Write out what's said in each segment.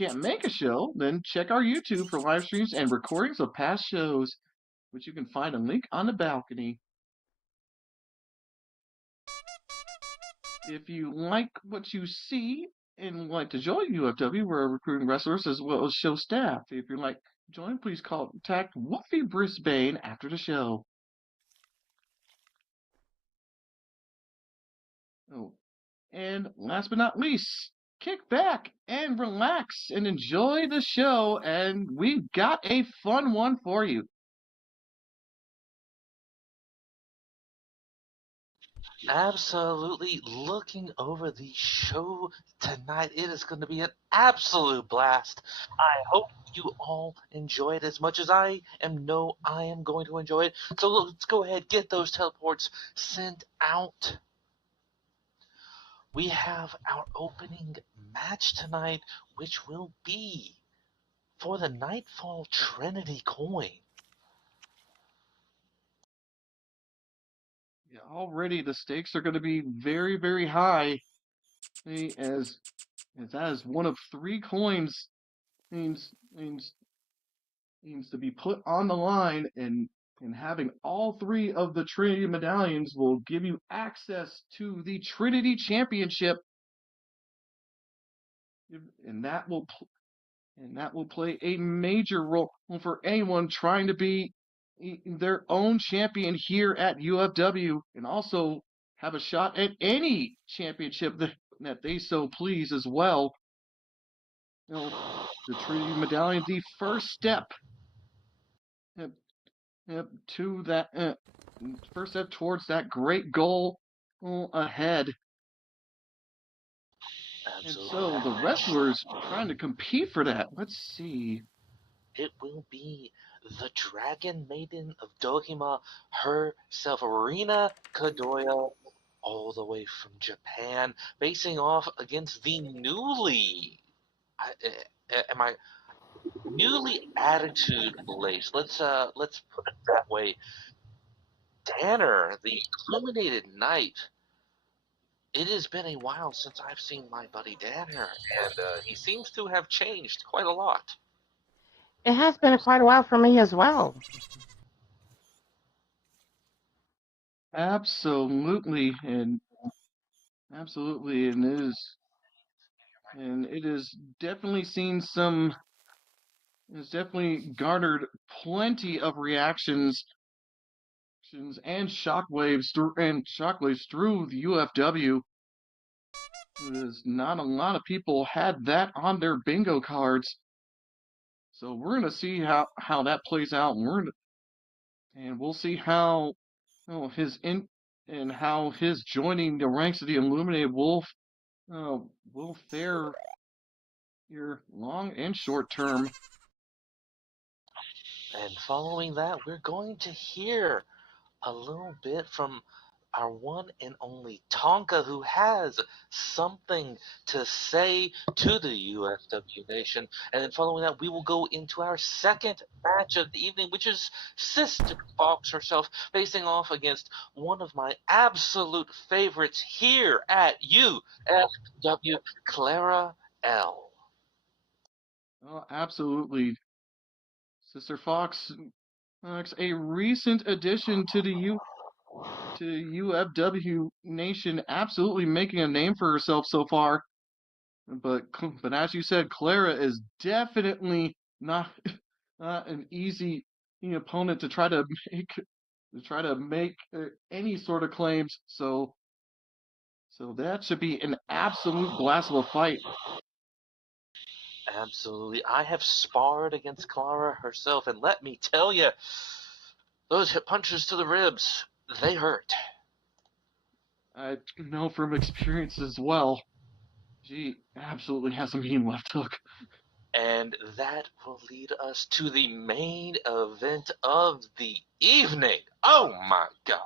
can't make a show, then check our YouTube for live streams and recordings of past shows, which you can find a link on the balcony. If you like what you see and would like to join UFW, we're recruiting wrestlers as well as show staff. If you'd like to join, please contact Wolfie Brisbane after the show. Oh, and last but not least, kick back and relax and enjoy the show, and we've got a fun one for you. Absolutely looking over the show tonight. It is going to be an absolute blast. I hope you all enjoy it as much as I am going to enjoy it. So let's go ahead, get those teleports sent out. We have our opening match tonight, which will be for the Nightfall Trinity coin. Yeah, already the stakes are going to be very, very high, as that is one of 3 coins means means to be put on the line, and having all 3 of the Trinity medallions will give you access to the Trinity Championship, and that will play a major role for anyone trying to be their own champion here at UFW, and also have a shot at any championship that they so please as well. The Trinity Medallion, the first step uh, to that first step towards that great goal ahead. And so the wrestlers trying to compete for that. Let's see. It will be the Dragon Maiden of Dohima herself, Rina Kadoya, all the way from Japan, facing off against the newly attitude laced. Let's put it that way. Danner, the Illuminated Knight. It has been a while since I've seen my buddy Danner, and he seems to have changed quite a lot. It has been quite a while for me as well. Absolutely, and it is definitely seen some. It's definitely garnered plenty of reactions and shockwaves through the UFW. Because not a lot of people had that on their bingo cards. So we're gonna see how that plays out, and we'll see how his in and how his joining the ranks of the Illuminated Wolf will fare here long and short term. And following that, we're going to hear a little bit from our one and only Tonka, who has something to say to the UFW Nation. And then following that, we will go into our second match of the evening, which is Sister Fox herself facing off against one of my absolute favorites here at UFW, Clara L. Oh, absolutely. Sister Fox, a recent addition to UFW Nation, absolutely making a name for herself so far. But as you said, Clara is definitely not not an easy opponent to try to make any sort of claims. So that should be an absolute blast of a fight. Absolutely. I have sparred against Clara herself, and let me tell you, those hip punches to the ribs, they hurt. I know from experience as well. She absolutely has a mean left hook. And that will lead us to the main event of the evening. Oh my god.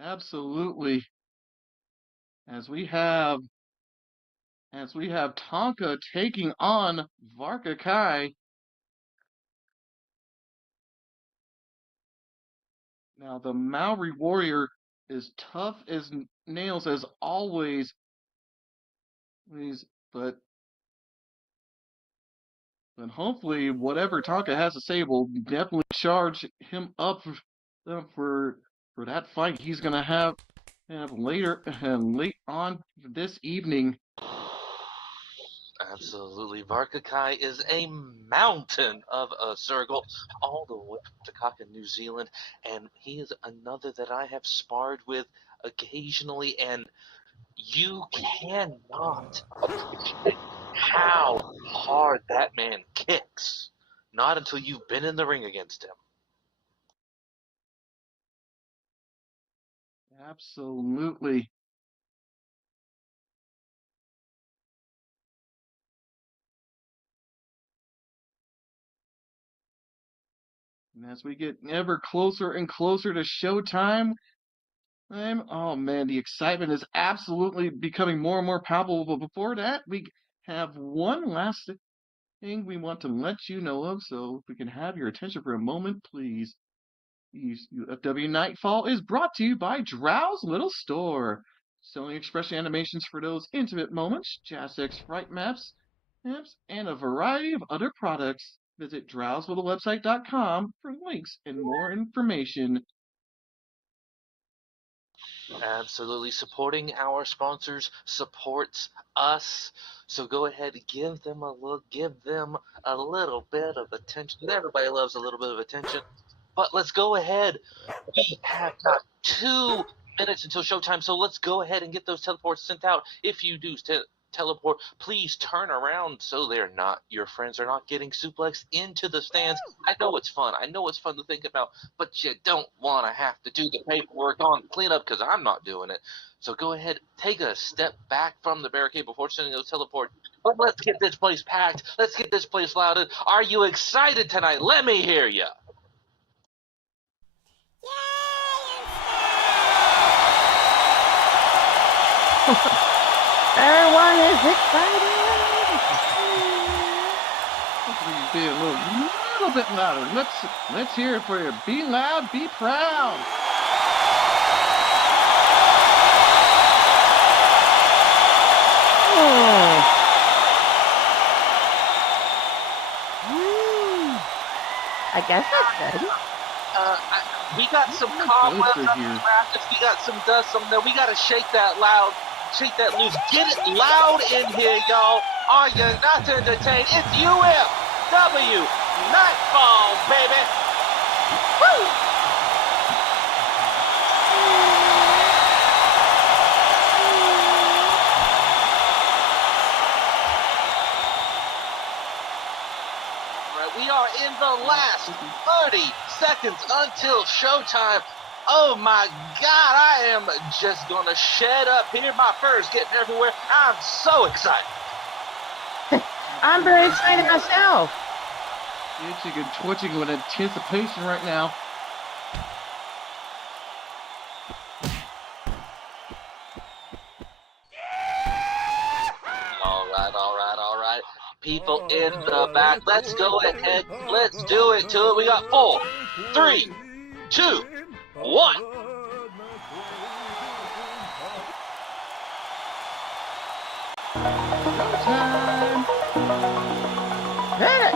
Absolutely. As we have Tonka taking on Varka Kai. Now the Maori warrior is tough as nails as always, But hopefully, whatever Tonka has to say will definitely charge him up for that fight he's gonna have later late on this evening. Absolutely. Varkakai is a mountain of a circle all the way to Takaka, New Zealand, and he is another that I have sparred with occasionally, and you cannot appreciate how hard that man kicks. Not until you've been in the ring against him. Absolutely. And as we get ever closer and closer to showtime, oh man, the excitement is absolutely becoming more and more palpable. But before that, we have one last thing we want to let you know of. So if we can have your attention for a moment, please. UFW Nightfall is brought to you by Drow's Little Store, selling expression animations for those intimate moments, JazzX fright maps, and a variety of other products. Visit drowswithlewebsite.com for links and more information. Absolutely. Supporting our sponsors supports us. So go ahead and give them a look, give them a little bit of attention. Everybody loves a little bit of attention. But let's go ahead. We have got 2 minutes until showtime, so let's go ahead and get those teleports sent out. If you do teleport, please turn around so your friends are not getting suplexed into the stands. I know it's fun. I know it's fun to think about, but you don't want to have to do the paperwork on cleanup because I'm not doing it. So go ahead, take a step back from the barricade before sending those teleports. But let's get this place packed. Let's get this place loaded. Are you excited tonight? Let me hear you. Everyone is excited. Please be a little bit louder. Let's hear it for you. Be loud, be proud. I guess that's good. We got some cobwebs on the rafters. We got some dust on there. We got to shake that loose. Get it loud in here, y'all. Are you not entertained? It's UFW Nightfall, baby. Woo! We are in the last 30 seconds until showtime. Oh my God, I am just gonna shed up here. My fur's getting everywhere. I'm so excited. I'm very excited myself. Itching and twitching with anticipation right now. All right. People in the back, let's go ahead. Let's do it to it. We got 4, 3, 2, 1. Showtime. Hit it.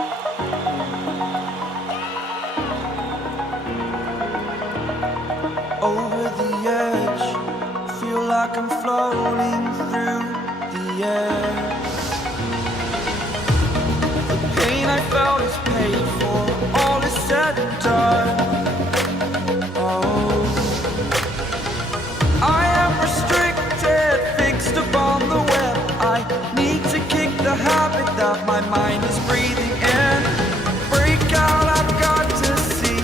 Over the edge, feel like I'm floating through the air. The pain I felt is paid for, all is said and done. Oh, I am restricted, fixed upon the web. I need to kick the habit that my mind is breathing in. Break out, I've got to see.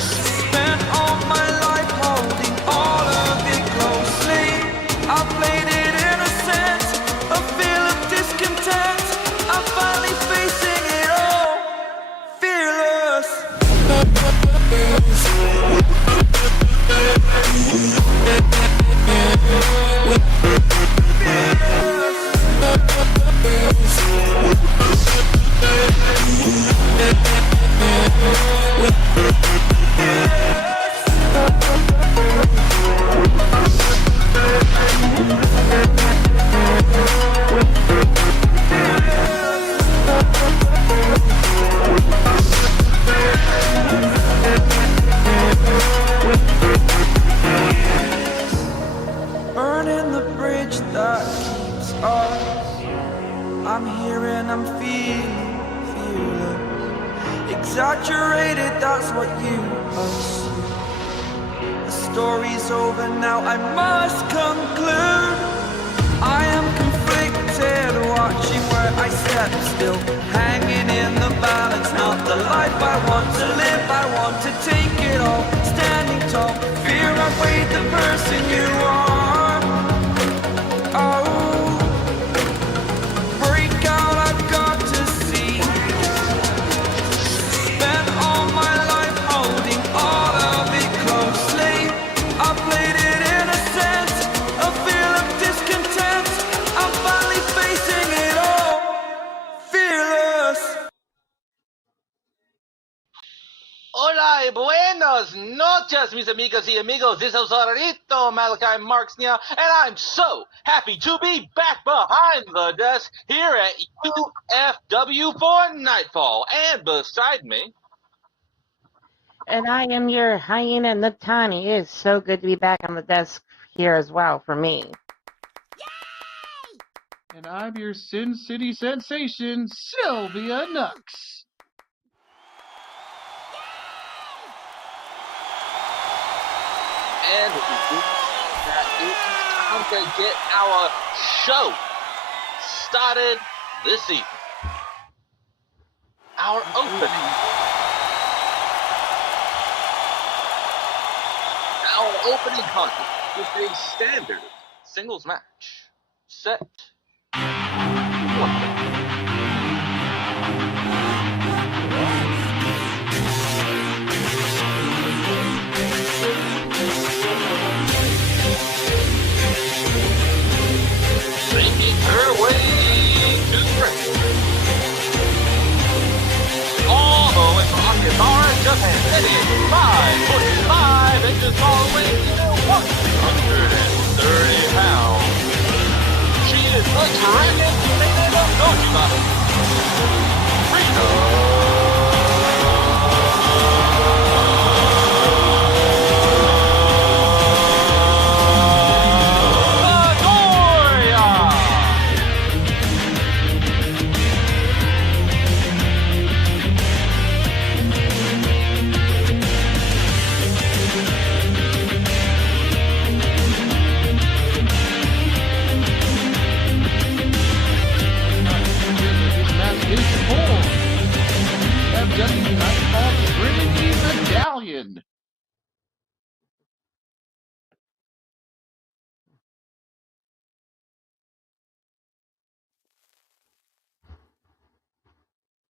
Spent all my life holding all of it closely. I played it innocent, a feel of discontent. I'm finally facing it all, fearless. Fearless. us. I'm here and I'm feeling fearless. Exaggerated, that's what you assume. The story's over now, I must conclude. I am conflicted, watching where I step still, hanging in the balance, not the life I want to live. I want to take it all, standing tall. Fear I've weighed the person you are. Oh, break out, I've got to see. Spent all my life holding all of it closely. I played it innocent, a feel of discontent. I'm finally facing it all, fearless. Hola y buenos noches, mis amigas y amigos. This is Rito Malachi Marksnia, and I'm so happy to be back behind the desk here at UFW for Nightfall. And beside me, And I am your hyena Natani. It is so good to be back on the desk here as well for me. And I'm your Sin City sensation, Sylvia Nux. and that it is time to get our show started this evening. Our opening. Our opening contest is a standard singles match. Set. Making her way to the ring. All the way from Okinawa, Japan, hitting 5'5" inches tall, weighing 130 pounds. She is the dragon native of Kojima. Rito. UFW Nightfall Trinity Medallion.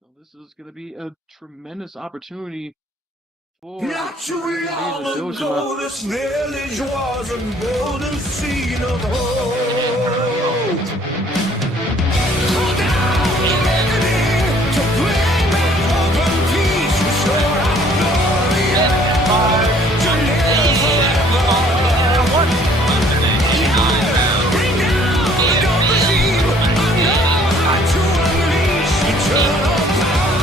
So this is going to be a tremendous opportunity for Not too long ago, this village was a golden scene of hope. Hold down the reckoning to bring back hope and peace, restore our glory to live forever. Bring down the dark regime. I know how to unleash eternal power.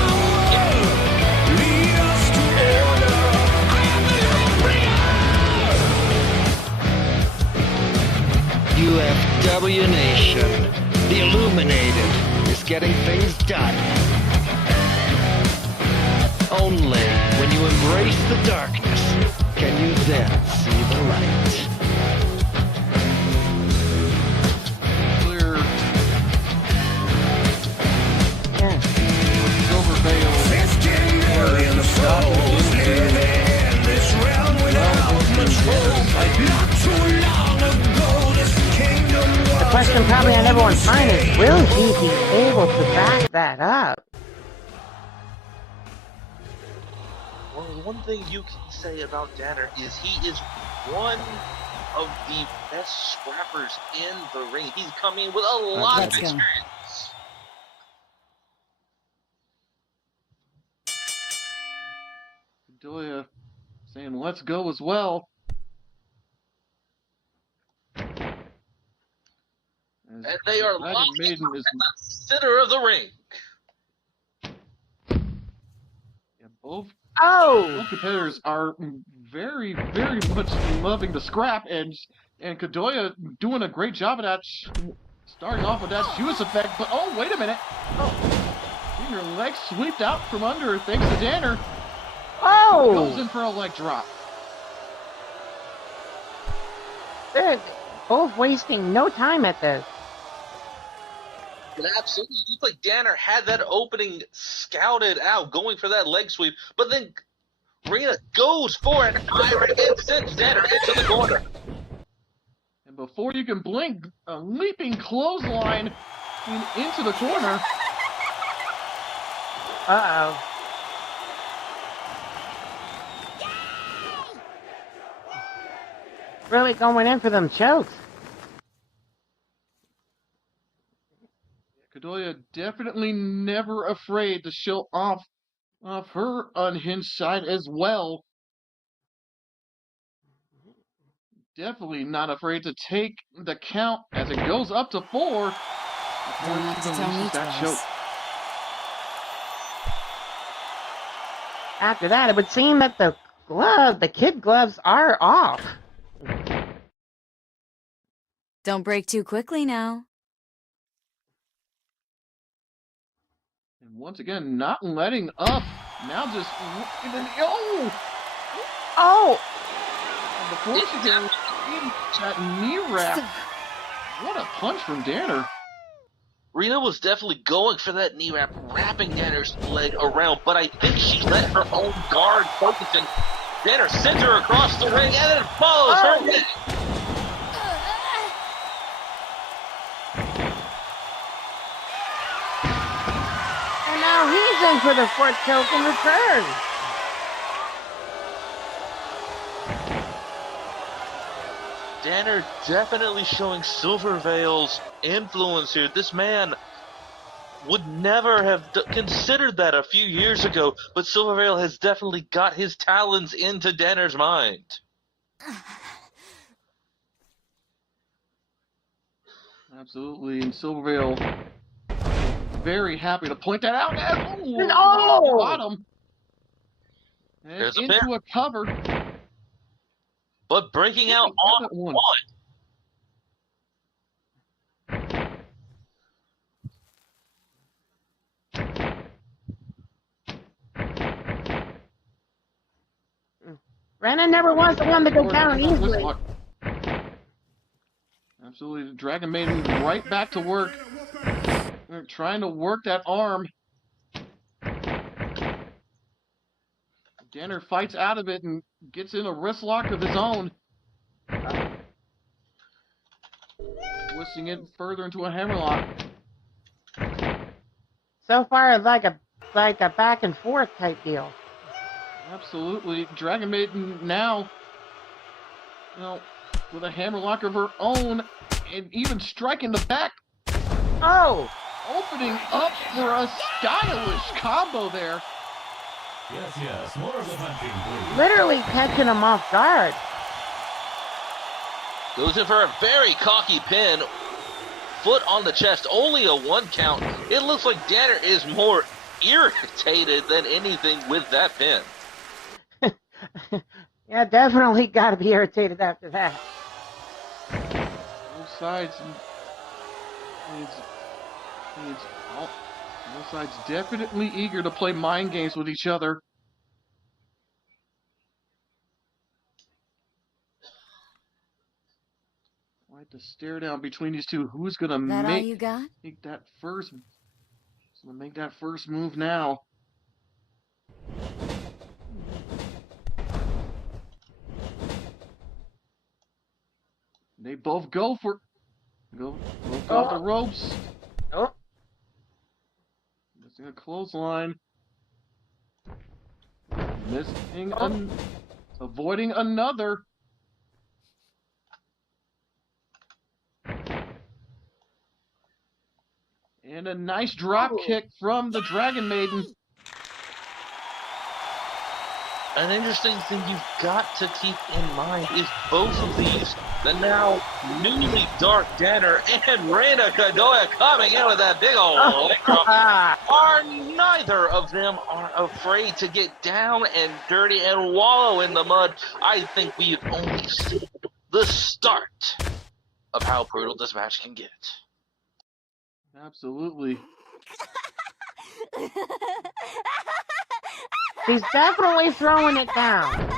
Lead us to order. I am the UFW Nation, the Illuminated, is getting things done. Only when you embrace the darkness can you then see the light. Clear Yeah. silver veil. 15 million souls living in this realm without much hope. Not too long ago, this kingdom was The question probably on everyone's mind is, will he be able to back that up? Well, one thing you can say about Danner is he is one of the best scrappers in the ring. He's coming with a lot of let's go. experience. Bedoya saying let's go as well. As And they are Dragon locked Maiden is in the center of the ring. yeah, both Oh! competitors are very, very much loving the scrap, and Kadoya doing a great job of that, Starting off with that Shoeless effect, but oh, wait a minute. Seeing her leg swept out from under her thanks to Danner. Oh! Goes in for a leg drop. They're both wasting no time at this. But absolutely, it looked like Danner had that opening scouted out, going for that leg sweep, but then Rena goes for an iron and sends Danner into the corner. And before you can blink, a leaping clothesline into the corner. Uh-oh. Really going in for them chokes. Kadoya definitely never afraid to show off her unhinged side as well. Definitely not afraid to take the count as it goes up to 4 before Don't have she to tell me releases that choke. twice. After that, it would seem that the kid gloves are off. Don't break too quickly now. And once again, not letting up. Now just oh! Oh! And before she can read that knee wrap, what a punch from Danner. Rena was definitely going for that knee wrap, wrapping Danner's leg around, but I think she let her own guard focusing. Danner sends her across the ring and then follows her leg. And now he's in for the fourth choke in return. Danner definitely showing Silver Veil's influence here. This man would never have considered that a few years ago, but Silver Veil has definitely got his talons into Danner's mind. Absolutely, and Silvervale very happy to point that out. Oh! Bottom. And There's a into pin. a cover. But breaking out on one. Rena never wants the one to go down easily. Absolutely, the Dragon Maiden right back to work. They're trying to work that arm. Danner fights out of it and gets in a wrist lock of his own. Twisting it further into a hammerlock. So far, it's like a back and forth type deal. Absolutely. Dragon Maiden now, with a hammerlock of her own and even striking the back. Oh! Opening up for a stylish combo there. Yes, more of the punching, please. Literally catching him off guard. Goes in for a very cocky pin. Foot on the chest, only a 1 count. It looks like Danner is more irritated than anything with that pin. Yeah, definitely got to be irritated after that. Both sides, both sides definitely eager to play mind games with each other. Like the stare down between these two. Who's gonna That all you got? make that first? Who's gonna make that first move now? They both go both off the ropes. Oh. Missing a clothesline. Missing avoiding another. And a nice drop kick from the Dragon Maiden. An interesting thing you've got to keep in mind is both of these, the now newly dark Danner and Reina Kadoya coming in with that big old leg drop, are neither of them are afraid to get down and dirty and wallow in the mud. I think we've only seen the start of how brutal this match can get. Absolutely. She's definitely throwing it down.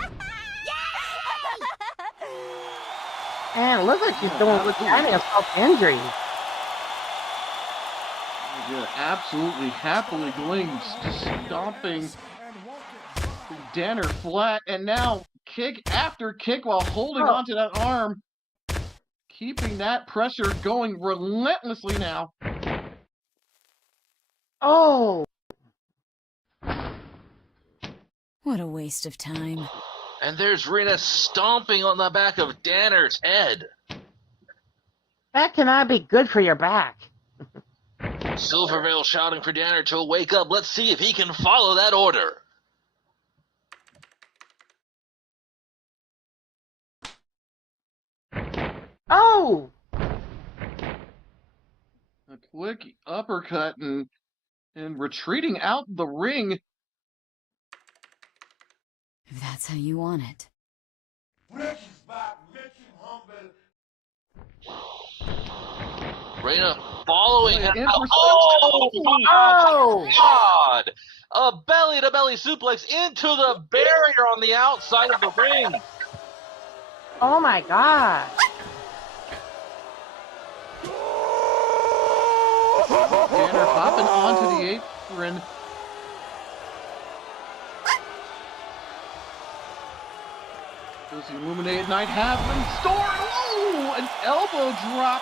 And look like she's doing having a self-injury. Yeah, absolutely happily going, stomping Danner flat, and now kick after kick while holding onto that arm, keeping that pressure going relentlessly now. Oh! What a waste of time. And there's Rena stomping on the back of Danner's head. That cannot be good for your back. Silvervale shouting for Danner to wake up. Let's see if he can follow that order. Oh! A quick uppercut and retreating out the ring. If that's how you want it. Rena following him. Oh! God! A belly-to-belly suplex into the barrier on the outside of the ring. Oh my God! Danner hopping onto the apron. Does the Illuminated Knight have been stored? Whoa! An elbow drop.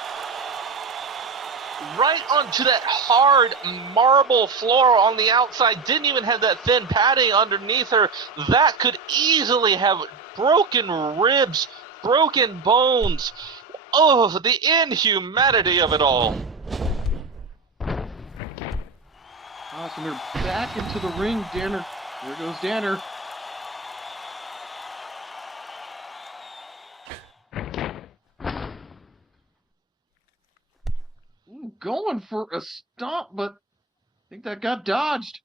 Right onto that hard marble floor on the outside. Didn't even have that thin padding underneath her. That could easily have broken ribs, broken bones. Oh, the inhumanity of it all. Tossing her back into the ring. Danner. There goes Danner. Ooh, going for a stomp, but I think that got dodged.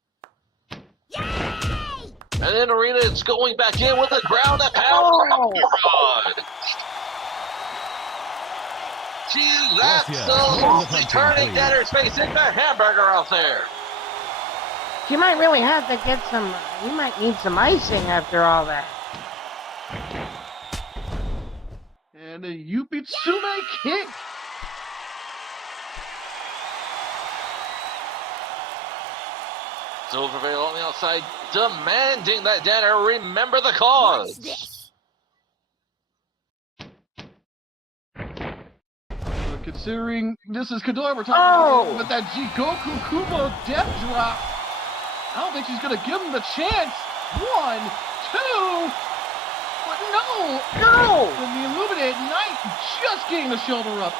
And then Arena is going back in with a ground and pound rod. She's absolutely turning Danner's face into a hamburger out there. She might really have to get some. You might need some icing after all that. And a Yupitsume kick. Silvervale on the outside, demanding that Danner remember the cause. Considering this is Kadoi we're talking about, with that Jigoku Kumo death drop, I don't think she's going to give him the chance. 1, 2, but no! And the Illuminated Knight just getting the shoulder up.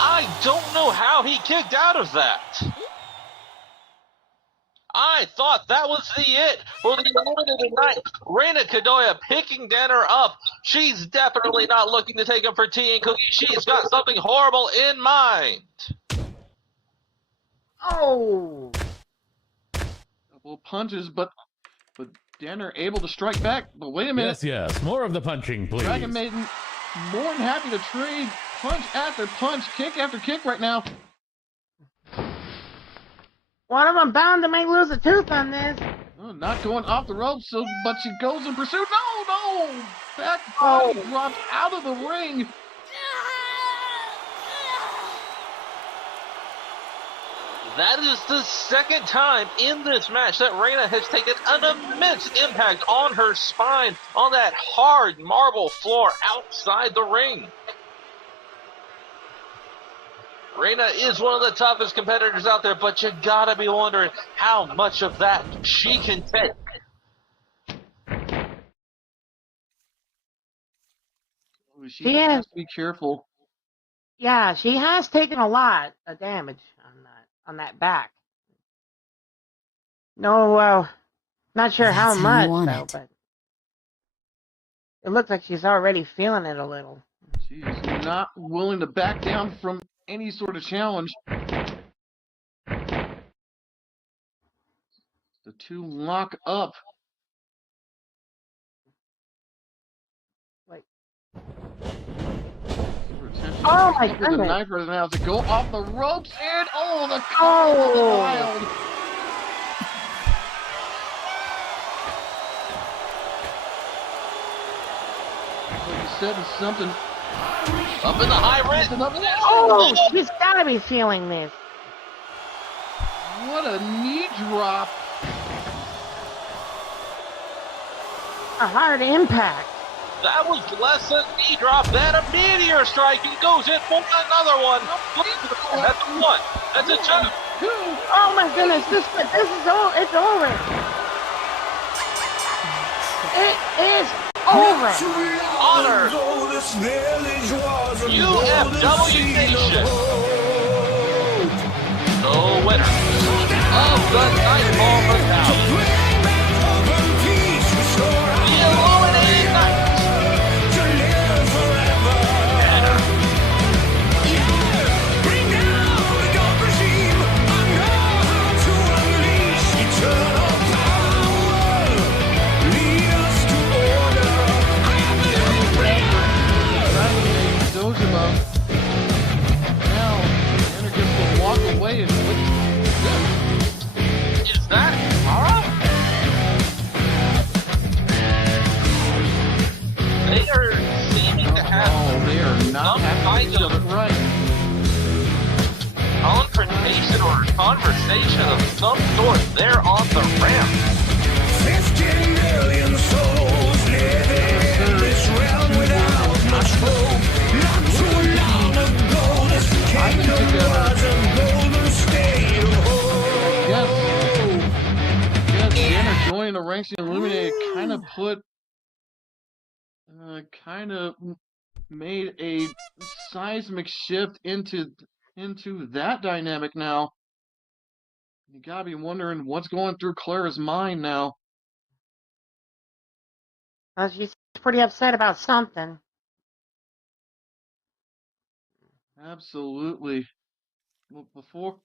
I don't know how he kicked out of that. I thought that was the it for the Illuminated Knight. Reina Kadoya picking Danner up. She's definitely not looking to take him for tea and cookies. She's got something horrible in mind. Oh! Couple of punches, but Danner able to strike back. But wait a minute. Yes, more of the punching, please. Dragon Maiden more than happy to trade punch after punch, kick after kick right now. One of them bound to may lose a tooth on this. Oh, not going off the ropes, but she goes in pursuit. No! Back body dropped out of the ring. That is the second time in this match that Reina has taken an immense impact on her spine on that hard marble floor outside the ring. Reina is one of the toughest competitors out there, but you gotta be wondering how much of that she can take. She has to be careful. Yeah, she has taken a lot of damage on that back. No, not sure how much though, but it looks like she's already feeling it a little. She is not willing to back down from any sort of challenge. The two lock up. Wait. attention. Oh my Look for the goodness. knife right now to go off the ropes and the Oh. wild. Like you said, it's something Up in the high wrist. Oh, he's gotta be feeling this. What a knee drop. A hard impact. That was less than a knee drop. Then a meteor strike and goes in for another one. That's a one. That's a two. Oh my goodness, this is all, it's over. It is over. Honor. UFW Nation. The winner of the Nightfall Battalion. The Illuminating Knights. Now, Tanner gets to walk away and Is that Tara? They are seeming to have they are not some having kind each of other right. confrontation or conversation of some sort there on the ramp. 15 million souls living in this realm without much hope. Not too long ago, this kingdom was a golden state of hope. Yes, Tanner joining the ranks of the Illuminated kind of made a seismic shift into that dynamic now. You gotta be wondering what's going through Clara's mind now. She's pretty upset about something. Absolutely. Well, before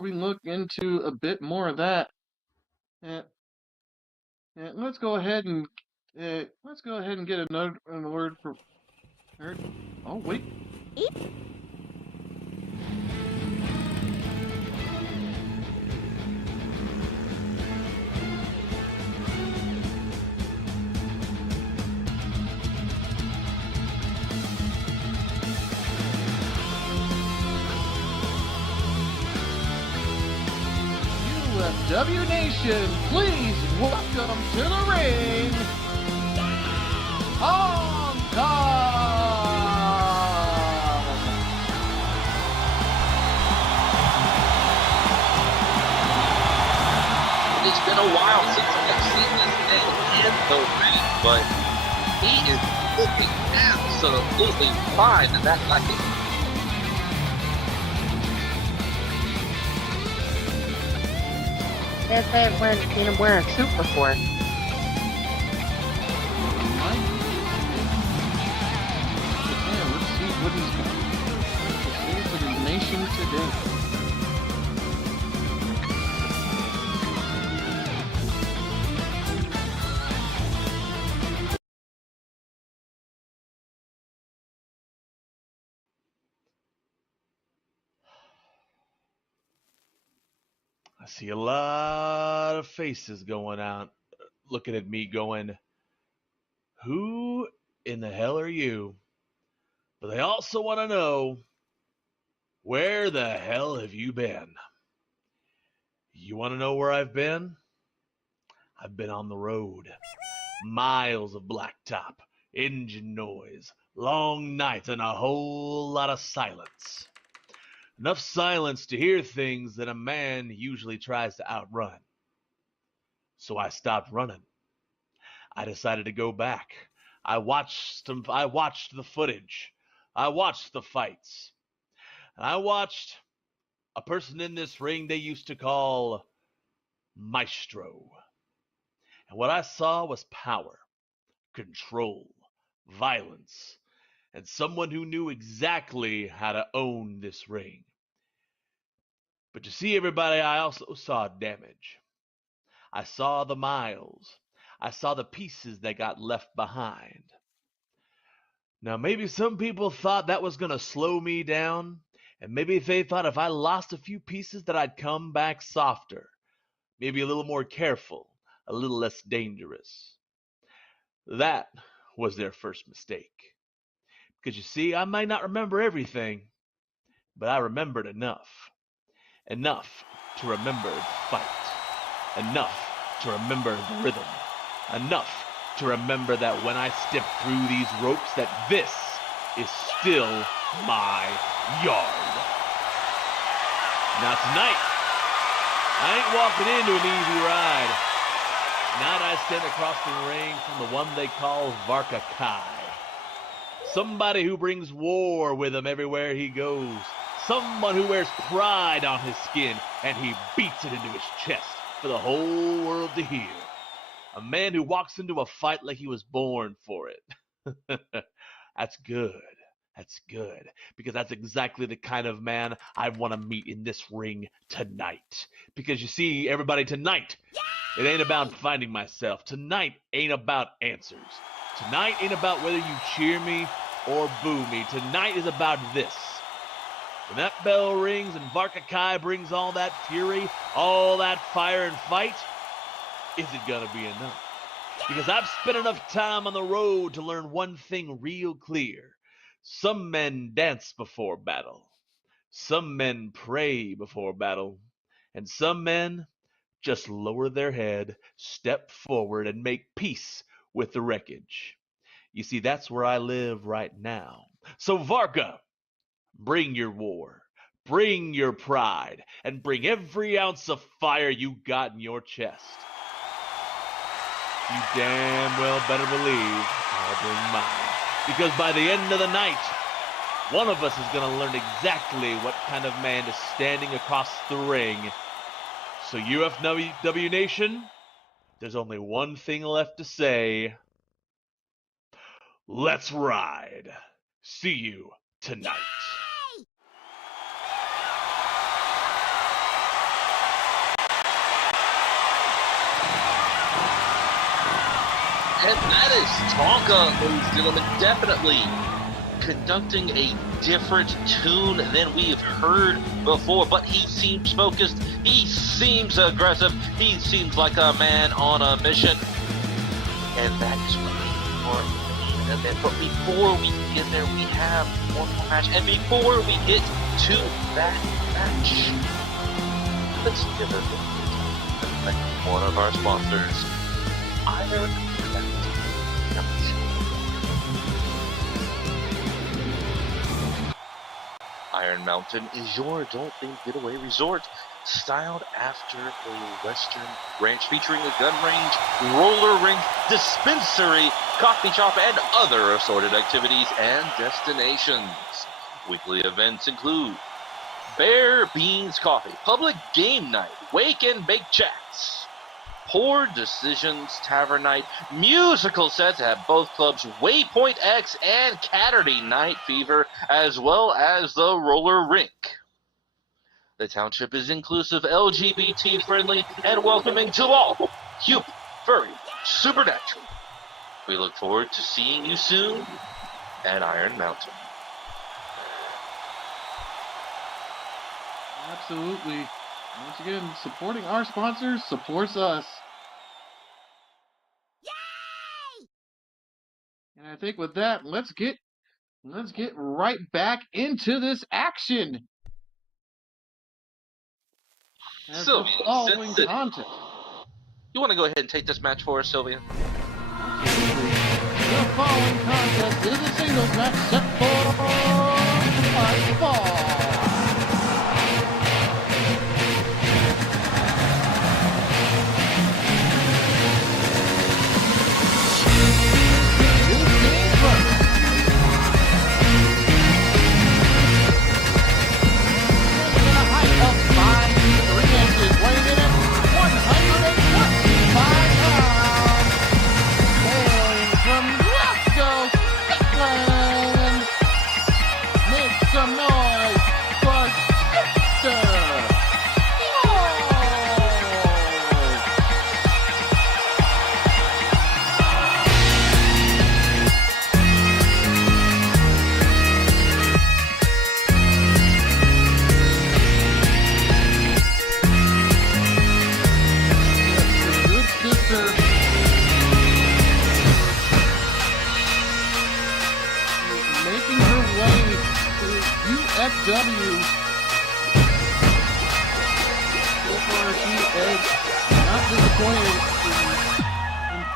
we look into a bit more of that, let's go ahead and get another word for. Oh wait. UFW Nation, please welcome to the ring, Hong Kong! It's been a while since I've seen this man in the ring, but he is looking absolutely fine in that night. If they weren't wear a suit before. Let's see what he's got to say for the nation today. I see a lot of faces going out, looking at me going, who in the hell are you? But they also want to know, where the hell have you been? You want to know where I've been? I've been on the road. Miles of blacktop, engine noise, long nights, and a whole lot of silence. Enough silence to hear things that a man usually tries to outrun. So I stopped running. I decided to go back. I watched the footage. I watched the fights. And I watched a person in this ring they used to call Maestro. And what I saw was power, control, violence, and someone who knew exactly how to own this ring. But you see, everybody, I also saw damage. I saw the miles. I saw the pieces that got left behind. Now, maybe some people thought that was going to slow me down, and maybe they thought if I lost a few pieces that I'd come back softer, maybe a little more careful, a little less dangerous. That was their first mistake. Because you see, I might not remember everything, but I remembered enough. Enough to remember the fight. Enough to remember the rhythm. Enough to remember that when I step through these ropes that this is still my yard. Now tonight, I ain't walking into an easy ride. Tonight I stand across the ring from the one they call Varka Kai. Somebody who brings war with him everywhere he goes. Someone who wears pride on his skin and he beats it into his chest for the whole world to hear. A man who walks into a fight like he was born for it. That's good. That's good. Because that's exactly the kind of man I want to meet in this ring tonight. Because you see, everybody, tonight, it ain't about finding myself. Tonight ain't about answers. Tonight ain't about whether you cheer me or boo me. Tonight is about this. When that bell rings and Varka Kai brings all that fury, all that fire and fight, is it gonna be enough? Because I've spent enough time on the road to learn one thing real clear. Some men dance before battle. Some men pray before battle. And some men just lower their head, step forward, and make peace with the wreckage. You see, that's where I live right now. So Varka, bring your war, bring your pride, and bring every ounce of fire you got in your chest. You damn well better believe I'll bring mine. Because by the end of the night, one of us is going to learn exactly what kind of man is standing across the ring. So UFW Nation, there's only one thing left to say. Let's ride. See you tonight. And that is Tonka, ladies and gentlemen, definitely conducting a different tune than we've heard before. But he seems focused, he seems aggressive, he seems like a man on a mission. And that is what we want. But before we get there, we have one more match. And before we get to that match, let's give it one of our sponsors, Iron Iron Mountain is your adult-themed getaway resort styled after a western ranch featuring a gun range, roller rink, dispensary, coffee shop, and other assorted activities and destinations. Weekly events include Bear Beans Coffee, Public Game Night, Wake and Bake Chats, Poor Decisions Tavern Night, musical sets at both clubs Waypoint X and Catterday Night Fever, as well as the roller rink. The township is inclusive, LGBT friendly, and welcoming to all, human, furry, supernatural. We look forward to seeing you soon at Iron Mountain. Absolutely. Once again, supporting our sponsors supports us. Yay! And I think with that, let's get right back into this action. As Sylvia, the following contest. You want to go ahead and take this match for us, Sylvia? The following contest is a singles match set for Nightfall.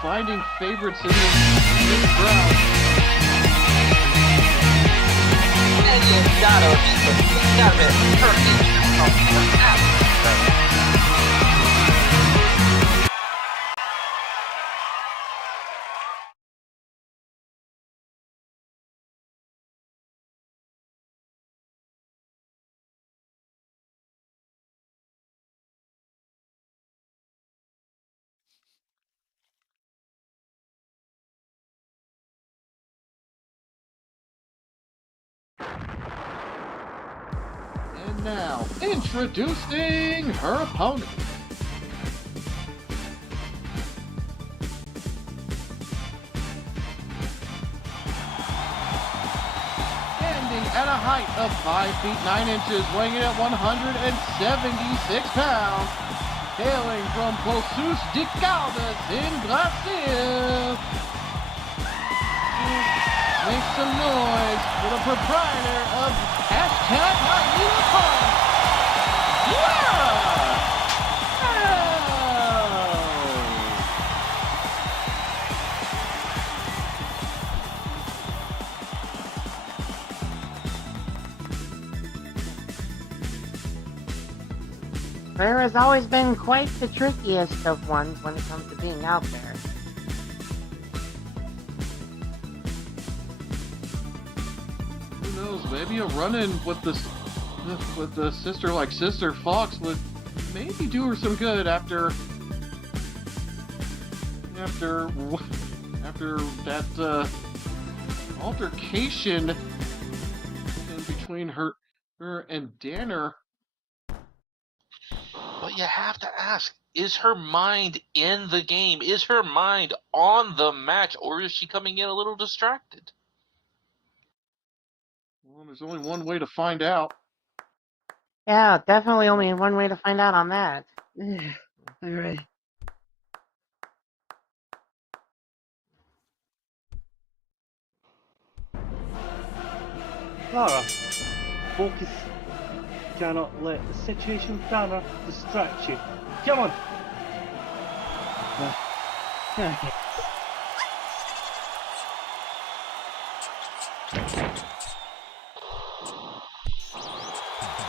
finding favorites in this crowd. And you gotta be And now, introducing her opponent. Standing at a height of 5 feet 9 inches, weighing in at 176 pounds, hailing from Poços de Caldas in Brazil. Make some noise for the proprietor of Hashtag Hyena Punch. Claire has always been quite the trickiest of ones when it comes to being out there. Who knows? Maybe a run-in with the sister like Sister Fox would maybe do her some good after that altercation in between her and Danner. But you have to ask, is her mind in the game? Is her mind on the match? Or is she coming in a little distracted? Well, there's only one way to find out. Yeah, definitely only one way to find out on that. Alright. Clara, focus. Cannot let the situation with Danner distract you. Come on!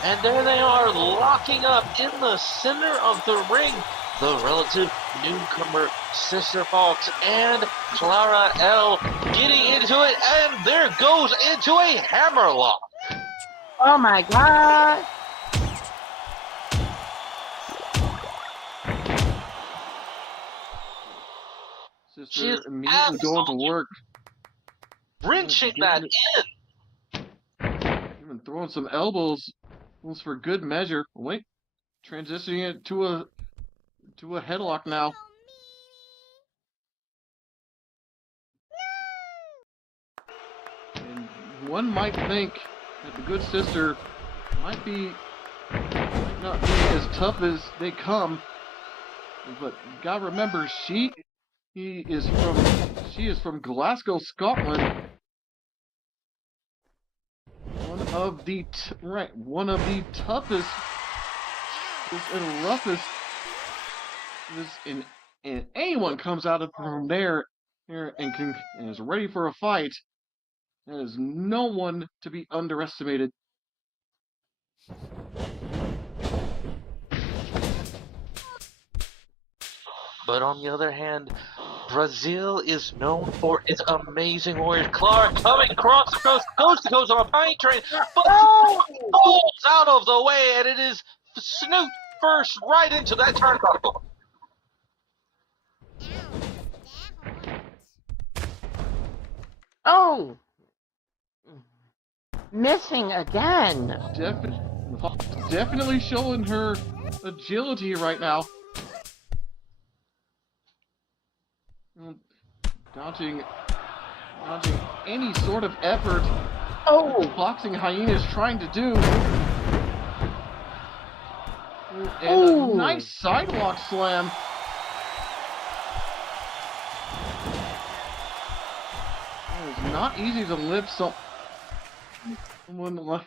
And there they are, locking up in the center of the ring. The relative newcomer, Sister Fox, and Clara L. getting into it, and there goes into a hammerlock. Oh my god! Sister immediately going to work. Wrenching that in. Even throwing some elbows was for good measure. Wait, transitioning it to a headlock now. And one might think that the good sister might not be as tough as they come, but you gotta remember she is from Glasgow, Scotland. One of the toughest and roughest. And anyone comes out from there and is ready for a fight. That is no one to be underestimated. But on the other hand, Brazil is known for its amazing warriors. Clara coming across the coast to coast on a pine train, but falls out of the way, and it is snoot first right into that turnbuckle. Oh! Missing again! Definitely showing her agility right now. Dodging any sort of effort that the boxing hyena is trying to do. And a nice sidewalk slam. It's not easy to lift someone.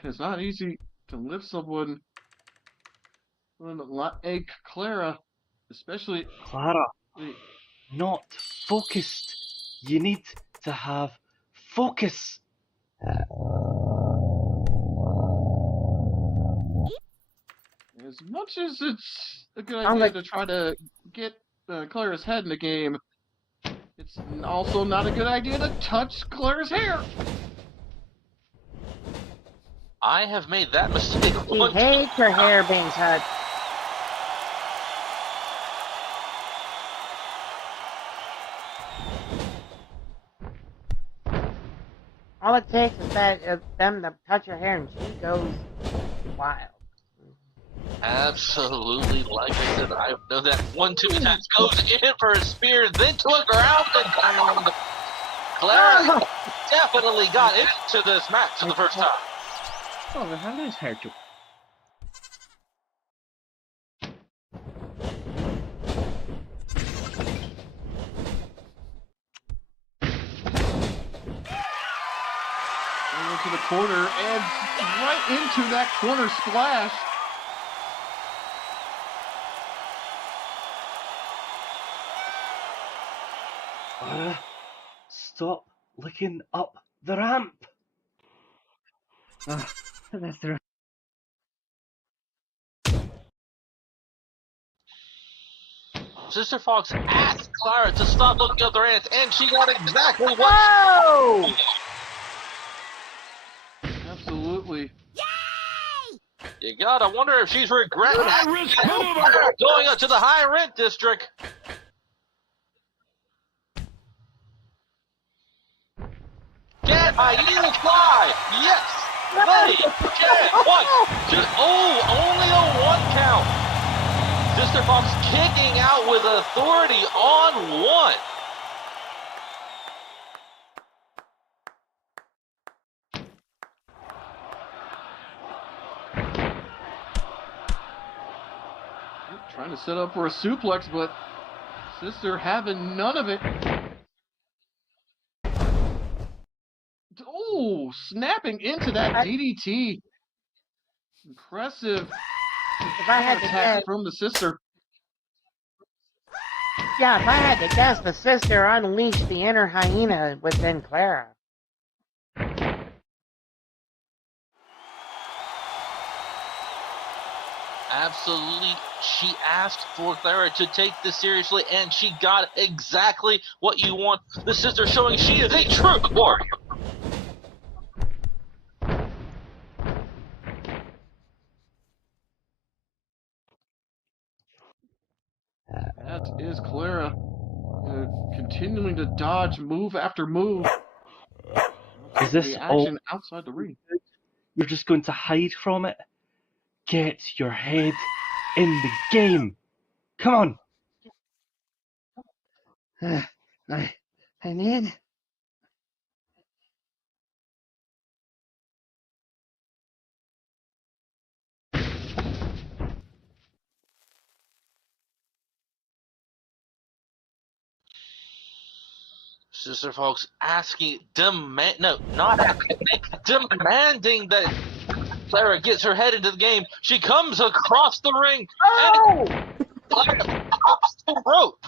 It's not easy to lift someone like Clara, especially Clara. not focused. You need to have focus. As much as it's a good I'm idea like, to try to get Clara's head in the game, it's also not a good idea to touch Clara's hair. I have made that mistake she one hates her hair being touched. All it takes is them to touch her hair and she goes wild. Absolutely, like I said, I know that 1-2 attacks goes in for a spear, then to a ground and pound. Clara definitely got into this match for the first time. Oh, how nice hair too. Into the corner and right into that corner splash. Stop looking up the ramp. That's the Sister Fox asked Clara to stop looking up their ants, and she got exactly what Whoa! Absolutely. you got. I wonder if she's regretting going up to the high rent district. Get hyena fly! Yes! Ready! Get! 1, 2, oh, only a 1 count! Sister Fox kicking out with authority on 1. Trying to set up for a suplex, but Sister having none of it. Oh, snapping into that DDT. Impressive If I had to attack guess, from the Sister. yeah, if I had to guess, the sister unleashed the inner hyena within Clara. Absolutely, she asked for Clara to take this seriously, and she got exactly what you want. The Sister showing she is a true warrior. That is Clara. Continuing to dodge move after move. Is this the all action outside the ring? you're just going to hide from it? Get your head in the game. Come on. I need. Sister Folks asking, not asking, demanding that Clara gets her head into the game. She comes across the ring and Clara pops the rope.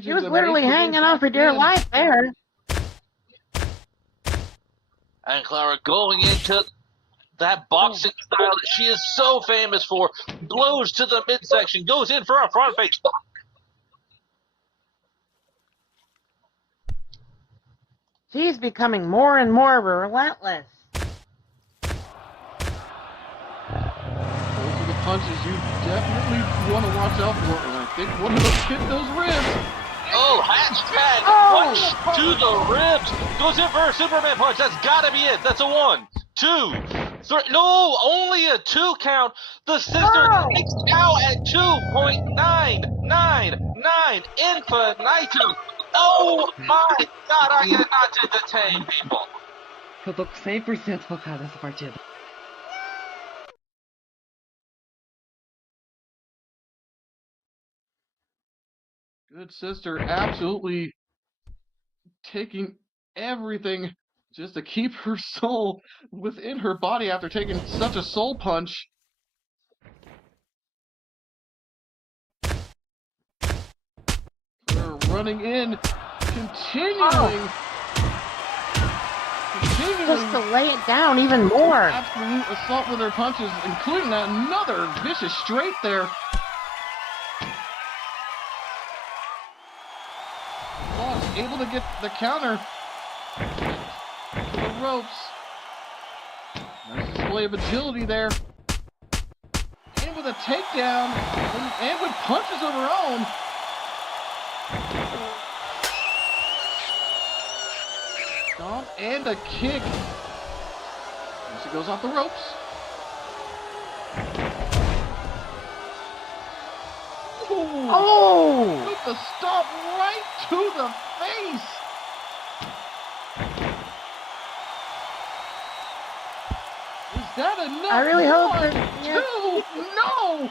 She was literally hanging on for dear life there. And Clara going into that boxing style that she is so famous for, blows to the midsection, goes in for a front face. She's becoming more and more relentless. Those are the punches you definitely want to watch out for. And I think one of those hit those ribs. Oh, hashtag punch to the ribs. Goes in for a Superman punch. That's got to be it. That's a 1, 2, 3. No, only a 2 count. The Sister kicks out at 2.999 infinitum. Oh my God, I am not to detain people. Eu tô com 100% focado nessa partida. Good Sister absolutely taking everything just to keep her soul within her body after taking such a soul punch. running in, continuing Just to lay it down even more. absolute assault with her punches, including another vicious straight there. Fox able to get the counter to the ropes. Nice display of agility there. And with a takedown, and with punches of her own. Stomp and a kick. And she goes off the ropes. Ooh, Oh! with the stomp right to the face. Is that enough? I really hope One, that- yeah. two, no!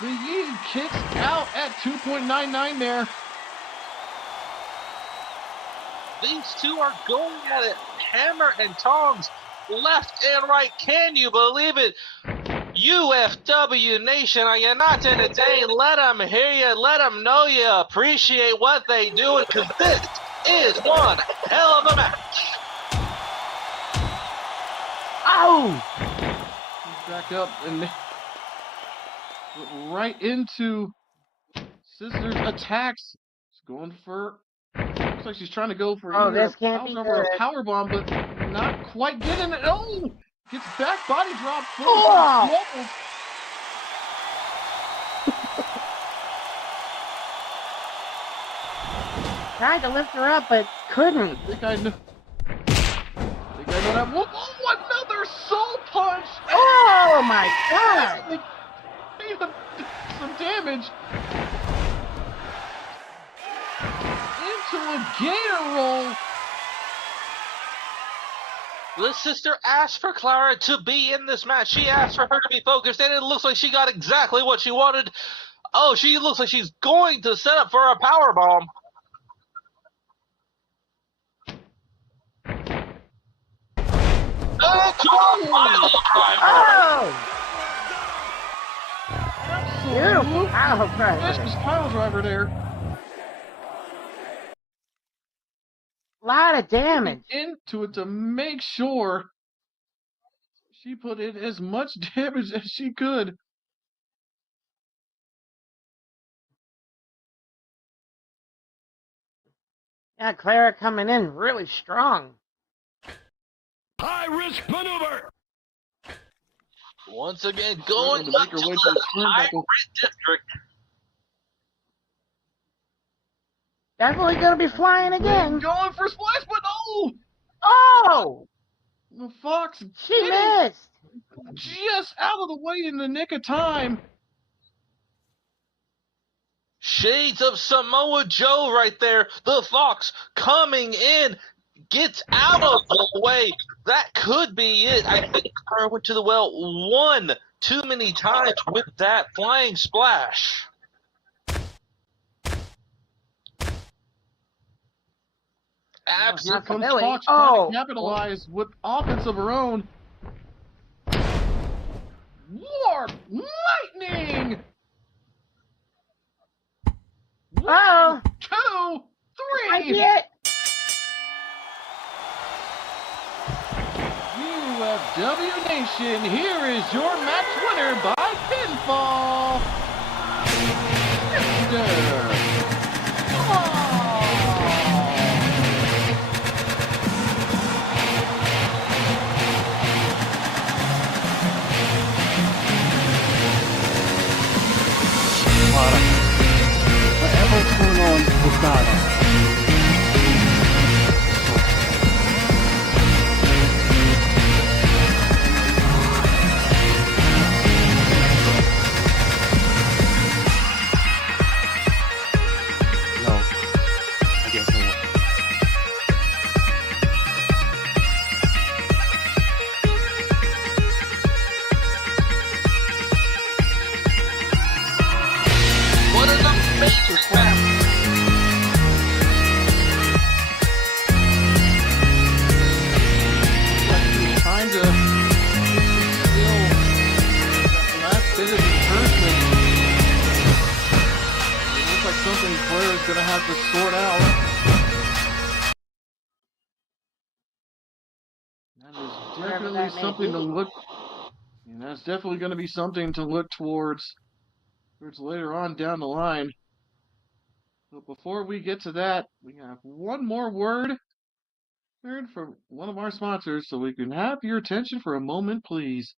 The Yee kicks out at 2.99 there. These two are going at it, hammer and tongs, left and right. Can you believe it? UFW Nation, are you not entertained? Let them hear you. Let them know you appreciate what they do, because this is one hell of a match. Oh! He's back up and right into Scissors attacks. She's going for. Looks like she's trying to go for Oh, either this can't be a or a good. power bomb, but not quite getting it. Oh! Gets back body drop. Oh! Swivels. Tried to lift her up, but couldn't. I think I know that. Oh, another soul punch! Oh my god! Some damage into a gator roll. The sister asked for Clara to be in this match. She asked for her to be focused, and it looks like she got exactly what she wanted. Oh, she looks like she's going to set up for a power bomb. Oh! Beautiful pile Vicious driver. pile driver there. Lot of damage. Into it to make sure she put in as much damage as she could. Yeah, Clara coming in really strong. High risk maneuver. Once again, going To make up her to way to the the high turnbuckle. red district. Definitely gonna be flying again. Going for splash, but oh! Oh! The Fox She getting missed. just out of the way in the nick of time. Shades of Samoa Joe right there. The Fox coming in. Gets out of the way. That could be it. I think Clara went to the well one too many times with that flying splash. Here Absolutely. comes Billy. Fox Oh. trying to capitalize with offense of her own. Warp Lightning! Oh! 2, 3! I get. UFW Nation, here is your match winner by pinfall, Mr. Whatever's going on with Donna. No, I guess I will. What an amazing match. have to sort out. That is definitely something to look. And that's definitely going to be something to look towards later on down the line. But before we get to that, we have one more word from one of our sponsors, so we can have your attention for a moment, please.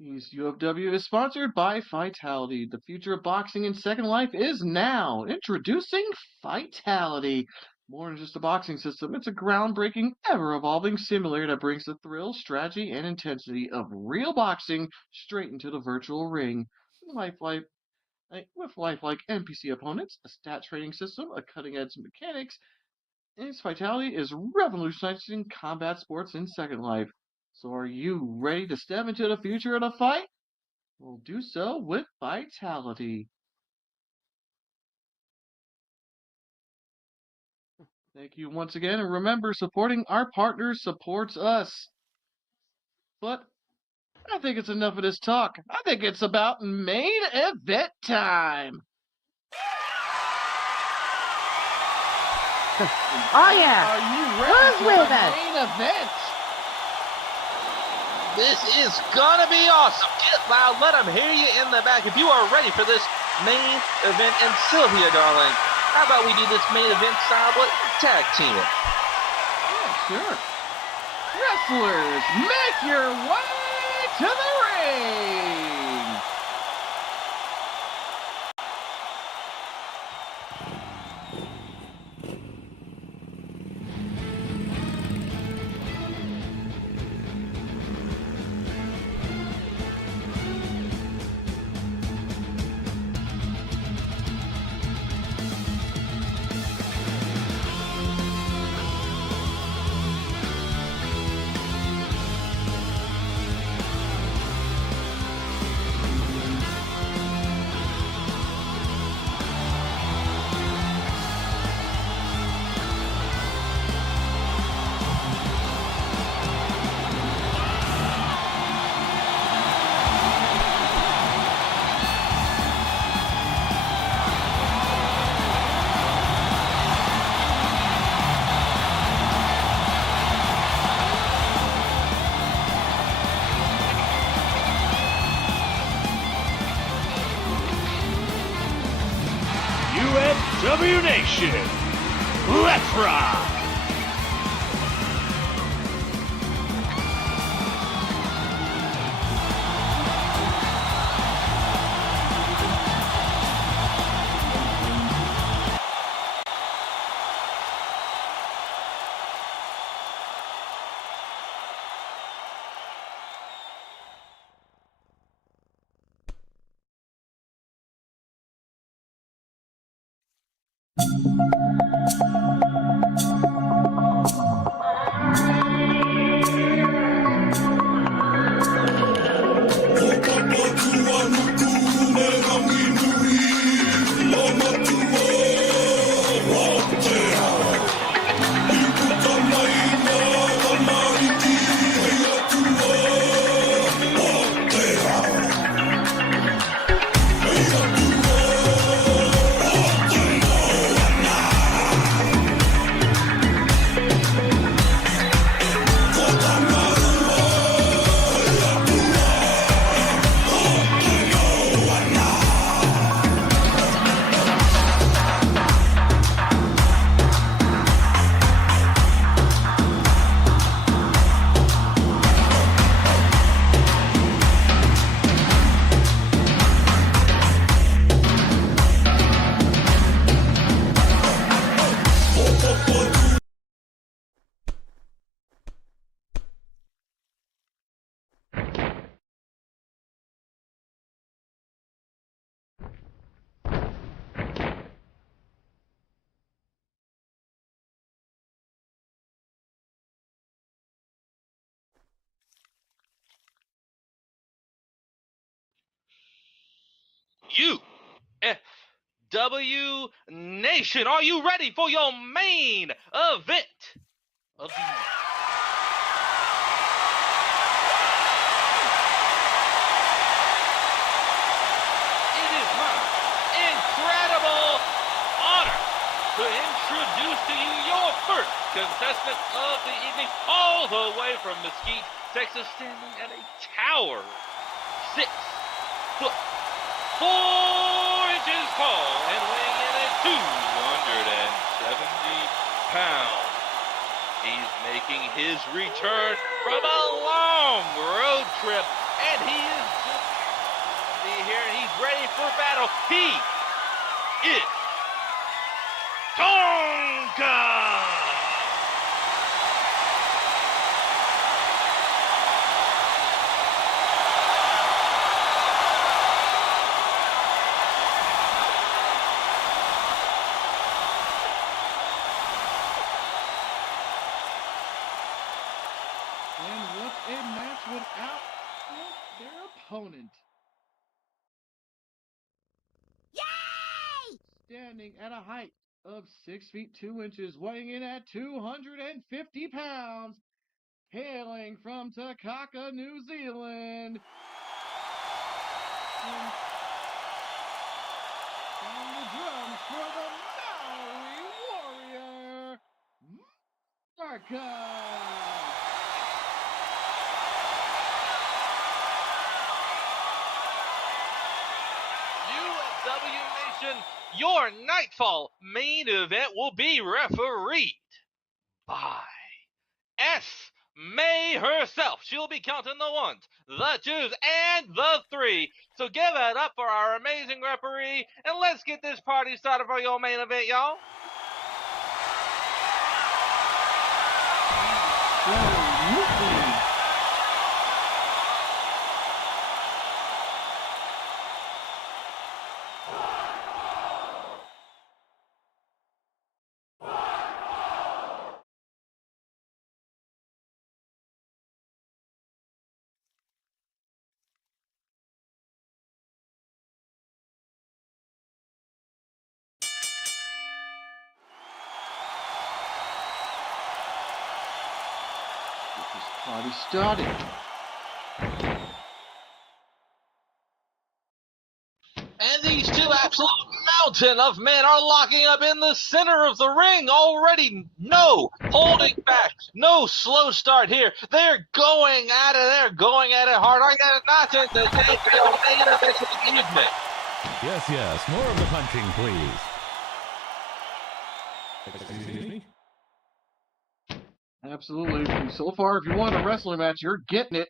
UFW is sponsored by Vitality. The future of boxing in Second Life is now. Introducing Vitality. More than just a boxing system, it's a groundbreaking, ever-evolving simulator that brings the thrill, strategy, and intensity of real boxing straight into the virtual ring. With lifelike NPC opponents, a stat trading system, a cutting-edge mechanics, its Vitality is revolutionizing combat sports in Second Life. So are you ready to step into the future of the fight? We'll do so with Vitality. Thank you once again, and remember, supporting our partners supports us. But I think it's enough of this talk. I think it's about main event time. Oh yeah! Are you ready Who's for with the us? main event? This is gonna be awesome. Get loud, let them hear you in the back if you are ready for this main event. And Sylvia, darling, how about we do this main event style, but tag team it? Yeah, sure. Wrestlers, make your way to the ring! UFW Nation, let's rock! UFW Nation, are you ready for your main event of the It is my incredible honor entertainment of the evening, all the way from Mesquite, Texas, standing at a tower 6 foot 4 inches tall and weighing in at 270 pounds. He's making his return from a long road trip, and he is just be here, and he's ready for battle. He is Tonka! And what a match without their opponent. Yay! Standing at a height of 6 feet 2 inches, weighing in at 250 pounds, hailing from Takaka, New Zealand. And on the drums for the Maori Warrior, Marka. UFW Nation, your Nightfall main event will be refereed by S. May herself. She'll be counting the ones, the twos, and the three. So give it up for our amazing referee, and let's get this party started for your main event, y'all. Get this party started. And these two absolute mountain of men are locking up in the center of the ring already. No holding back. No slow start here. They're going at it. They're going at it hard. I got nothing to take the main event of the evening. Yes, more of the punching, please. Excuse me? Absolutely. So far, if you want a wrestling match, you're getting it.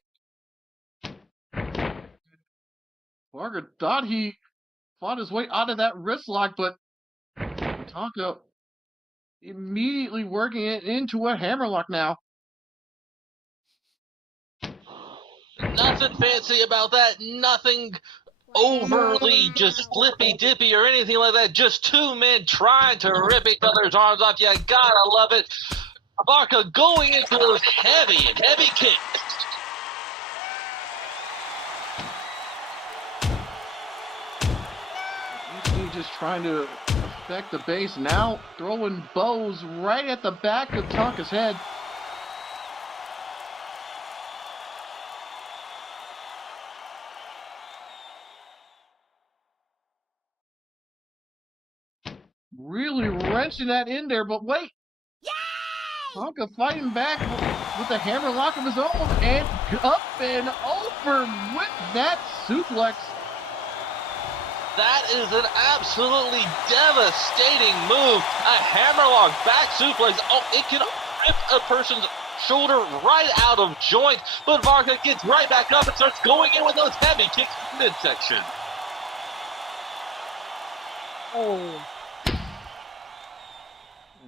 Parker thought he fought his way out of that wrist lock, but Tonka immediately working it into a hammerlock now. Nothing fancy about that. Nothing overly just flippy dippy or anything like that. Just two men trying to rip each other's arms off. You gotta love it. Barca going into those heavy kicks. Usually just trying to affect the base. Now throwing bows right at the back of Tonka's head. Really wrenching that in there, but wait. Tonka fighting back with a hammerlock of his own, and up and over with that suplex. That is an absolutely devastating move. A hammerlock back suplex. Oh, it can rip a person's shoulder right out of joint, but Varga gets right back up and starts going in with those heavy kicks in midsection. Oh.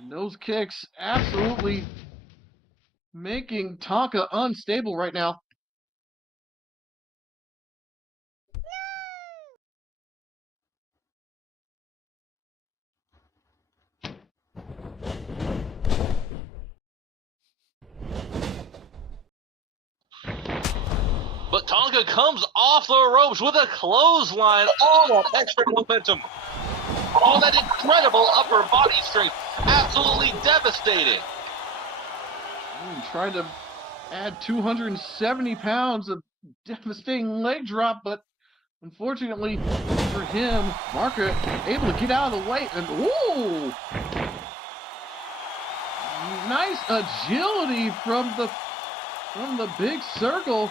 And those kicks absolutely making Tonka unstable right now. But Tonka comes off the ropes with a clothesline. All that extra momentum. All that incredible upper body strength. Absolutely devastating. Trying to add 270 pounds of devastating leg drop, but unfortunately for him, Marka able to get out of the way, and ooh! Nice agility from the big circle